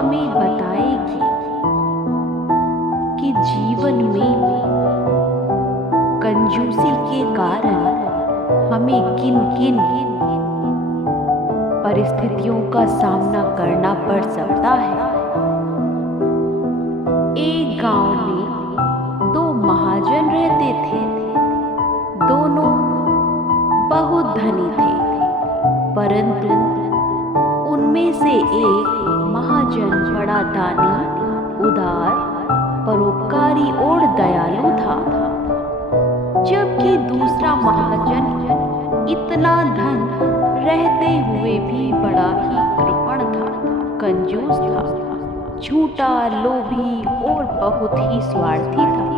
हमें बताएगी कि जीवन में कंजूसी के कारण हमें किन किन परिस्थितियों का सामना करना पड़ सकता है। एक गांव में दो महाजन रहते थे। दोनों बहुत धनी थे, परंतु उनमें से एक महाजन बड़ा दानी, उदार, परोपकारी और दयालु था, जबकि दूसरा महाजन इतना धन रहते हुए भी बड़ा ही कृपण था, कंजूस था, झूठा, लोभी और बहुत ही स्वार्थी था।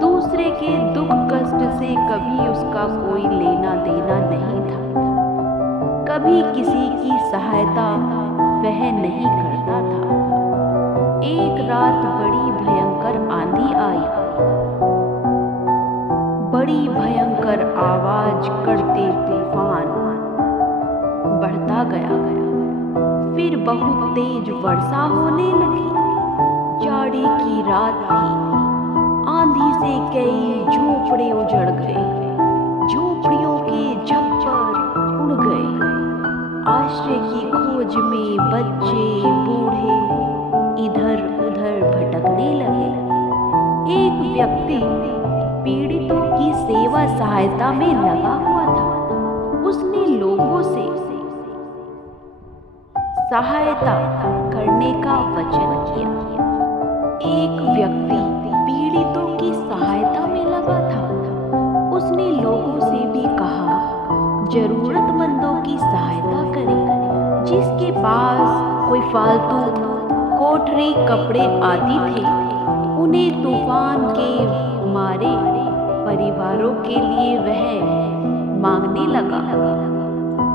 दूसरे के दुख कष्ट से कभी उसका कोई लेना देना नहीं था, कभी किसी की सहायता वह नहीं करता था। एक रात बड़ी भयंकर आंधी आई। बड़ी भयंकर आवाज करते तूफान बढ़ता गया। फिर बहुत तेज वर्षा होने लगी। जाड़े की रात थी। आंधी से कई झोपड़े उजड़ गए। झोपड़ियों के छप्पर उड़ गए। आश्रय की खोज में बच्चे, बूढ़े इधर उधर भटकने लगे। एक व्यक्ति पीड़ितों की सेवा सहायता में लगा हुआ था। उसने लोगों से सहायता करने का वचन किया। एक व्यक्ति पीड़ितों की सहायता में लगा था। उसने लोगों से भी कहा, जरूरतमंदों की सहायता करें। जिसके पास कोई फालतू कोठरी, कपड़े आदि थे, उन्हें तूफान के मारे परिवारों के लिए वह मांगने लगा।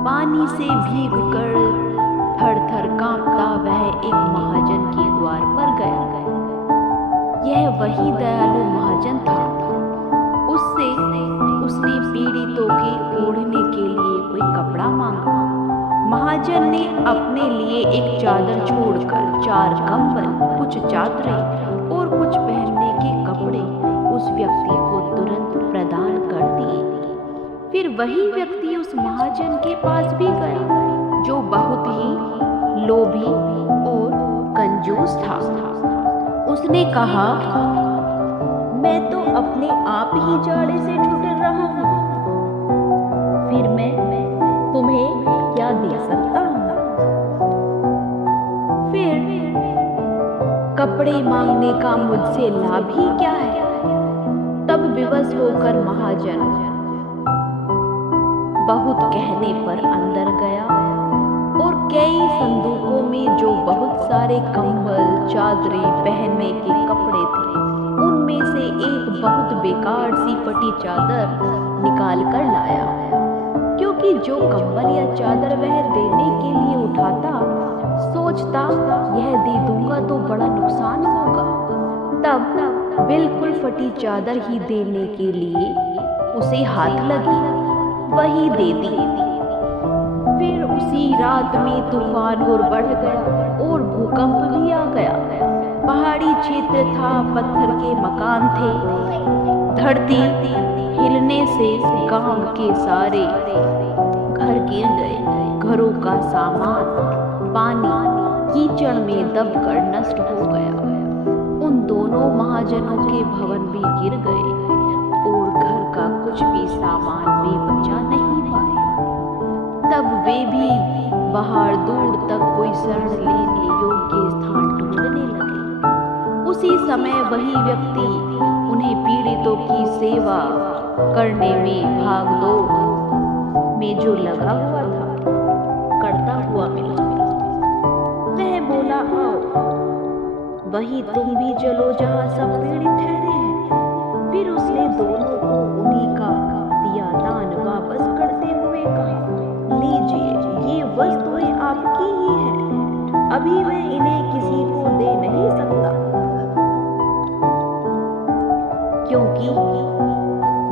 पानी से भीगकर थर थर कांपता वह एक महाजन के द्वार पर गया। यह वही दयालु महाजन था। उसने पीड़ितों के ओढ़ने के लिए कोई कपड़ा मांगा। महाजन ने अपने लिए एक चादर छोड़कर 4 कंबल, कुछ चादरें और कुछ पहनने के कपड़े उस व्यक्ति को तुरंत प्रदान कर दिए। फिर वही व्यक्ति उस महाजन के पास भी गया, जो बहुत ही लोभी और कंजूस था। उसने कहा, मैं तो अपने आप ही जाड़े से ठुकर रहा हूँ, फिर मैं तुम्हें क्या दे सकता हूँ? फिर कपड़े मांगने का मुझसे लाभ ही क्या है? तब विवश होकर महाजन बहुत कहने पर अंदर गया और कई संदूकों में जो बहुत सारे कंबल, चादरें, पहनने के कपड़े थे, उनमें से एक बहुत बेकार सी फटी चादर निकाल कर लाया। क्योंकि जो कंबल या चादर वह देने के लिए उठाता, सोचता यह दे दूंगा तो बड़ा नुकसान होगा, तब बिल्कुल फटी चादर ही देने के लिए उसे हाथ लगी, वही दे दी। फिर उसी रात में तूफान और बढ़ गया और भूकंप भी आ गया। पहाड़ी क्षेत्र था, पत्थर के मकान थे। धरती हिलने से गांव के सारे घर गिर गए। घरों का सामान पानी कीचड़ में दबकर नष्ट हो गया। उन दोनों महाजनों के भवन भी गिर गए और घर का कुछ भी सामान वे बचा नहीं पाए। तब वे भी बाहर दूर तक कोई शरण लेने योग्य स्थान ढूंढने लगे। उसी समय वही व्यक्ति उन्हें पीड़ितों की सेवा करने में भागदौड़ में जो लगा हुआ था, करता हुआ मिला। वह बोला, आओ, वही तुम भी चलो जहाँ सब पीड़ित ठहरे हैं। फिर उसने दोनों को उन्हीं का दिया दान वापस करते हुए कहा, लीजिए, ये वस्तुएं आपकी ही हैं। अभी मैं इन्हें किसी को दे नहीं सकता, क्योंकि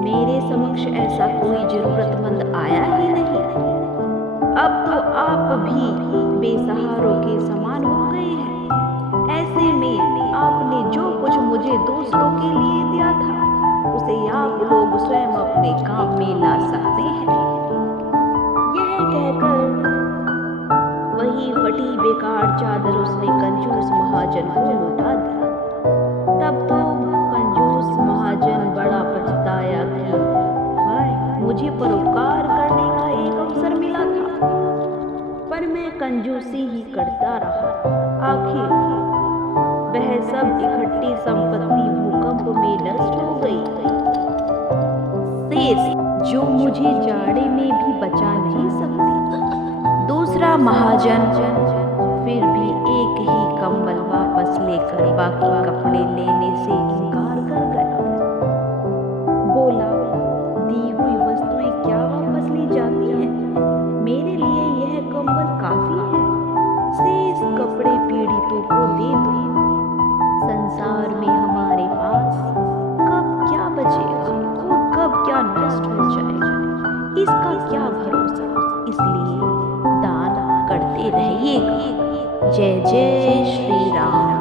मेरे समक्ष ऐसा कोई जरूरतमंद आया ही नहीं। अब तो आप भी बेसहारों के समान हो गए हैं। ऐसे में आपने जो कुछ मुझे दूसरों के लिए दिया था उसे आप लोग स्वयं अपने काम में ला सकते हैं। यह कहकर वही फटी बेकार चादर उसने कंजूस महाजन को लौटा दी। तब तो कंजूस महाजन बड़ा पछताया कि हाय, मुझे परोपकार करने का एक अवसर मिला था, पर मैं कंजूसी ही करता रहा। आखिर वह सब इकट्ठी संपत्ति भूकंप में नष्ट हो गई। शेष जो मुझे जाड़े में भी बचा नहीं सकती। दूसरा महाजन फिर भी एक ही कंबल वापस लेकर बाकी कपड़े लेने से इनकार कर गया। बोला, दी हुई वस्तुएं क्या वापस ली जाती हैं? मेरे लिए यह कंबल काफी है। शेष कपड़े पीड़ितों को दे दो। संसार में हमारे पास कब क्या बचेगा और कब क्या नष्ट हो जाएगा, इसका क्या भरोसा। इसलिए दान करते रहिएगा। जय जय श्री राम।